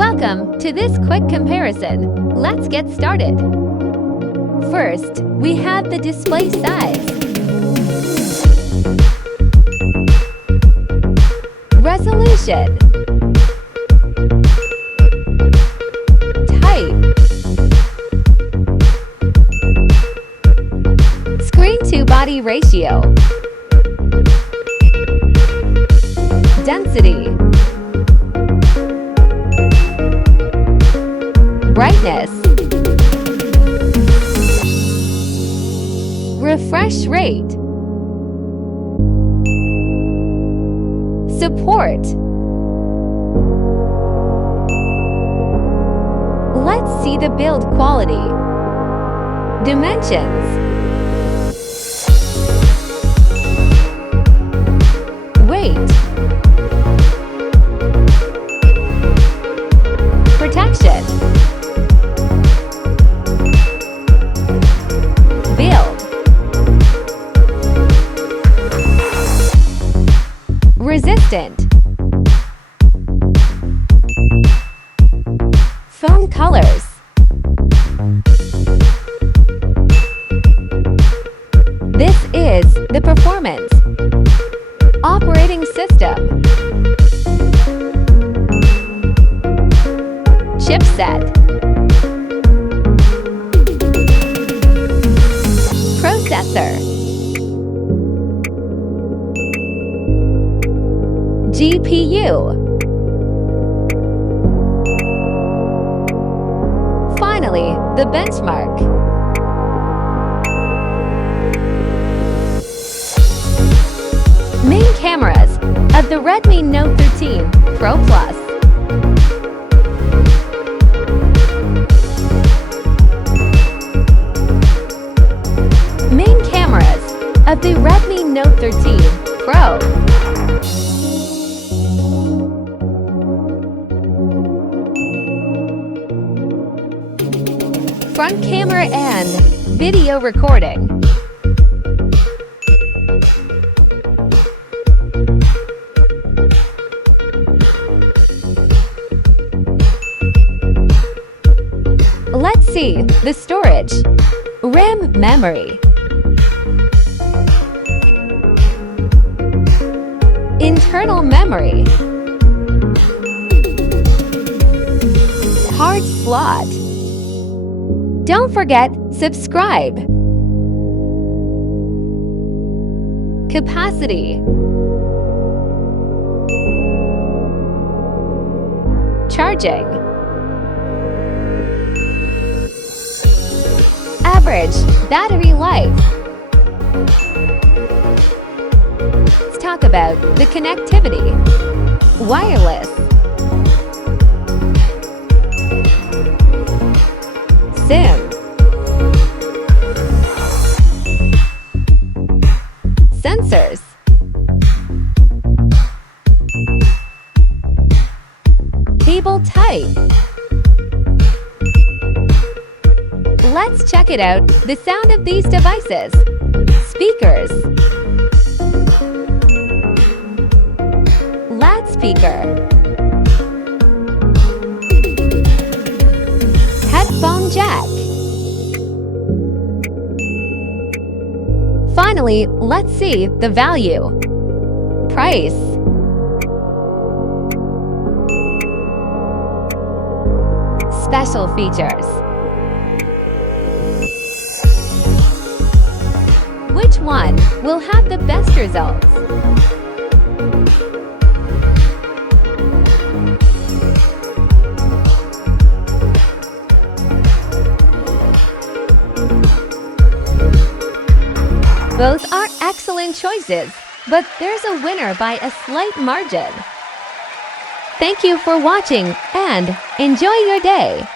Welcome to this quick comparison. Let's get started. First, we have the display size, resolution, type, screen-to-body ratio, density, brightness, refresh rate, support. Let's see the build quality, dimensions, weight, protection, build, resistant, phone colors, this is the performance, operating system, chipset, processor, GPU. Finally, the benchmark. Main cameras of the Redmi Note 13 Pro Plus. Main cameras of the Redmi Note 13 Pro. Front camera and video recording. Let's see the storage, RAM memory, internal memory, hard slot. Don't forget, subscribe. Capacity, charging, average battery life. Let's talk about the connectivity, wireless, SIM, sensors, cable type. Let's check it out, the sound of these devices. Speakers, loudspeaker, headphone jack. Finally, let's see the value. Price. Special features. Which one will have the best results? Both are excellent choices, but there's a winner by a slight margin. Thank you for watching and enjoy your day.